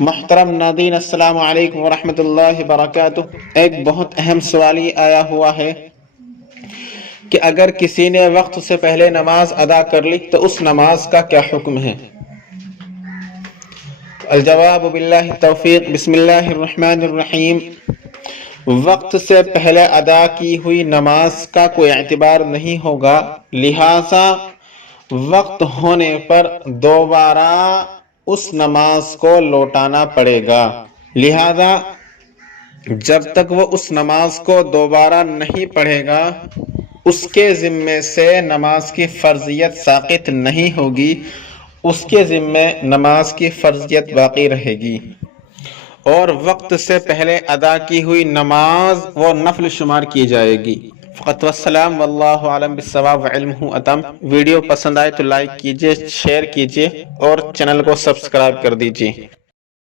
محترم ناظرین، السلام علیکم ورحمۃ اللہ وبرکاتہ۔ ایک بہت اہم سوال یہ آیا ہوا ہے کہ اگر کسی نے وقت سے پہلے نماز ادا کر لی تو اس نماز کا کیا حکم ہے؟ الجواب باللہ التوفیق۔ بسم اللہ الرحمن الرحیم۔ وقت سے پہلے ادا کی ہوئی نماز کا کوئی اعتبار نہیں ہوگا، لہذا وقت ہونے پر دوبارہ اس نماز کو لوٹانا پڑے گا۔ لہذا جب تک وہ اس نماز کو دوبارہ نہیں پڑھے گا، اس کے ذمے سے نماز کی فرضیت ساقط نہیں ہوگی، اس کے ذمے نماز کی فرضیت باقی رہے گی، اور وقت سے پہلے ادا کی ہوئی نماز وہ نفل شمار کی جائے گی۔ فقط والسلام، واللہ اعلم بالصواب وعلمہ اتم۔ ویڈیو پسند آئے تو لائک کیجئے، شیئر کیجئے اور چینل کو سبسکرائب کر دیجئے۔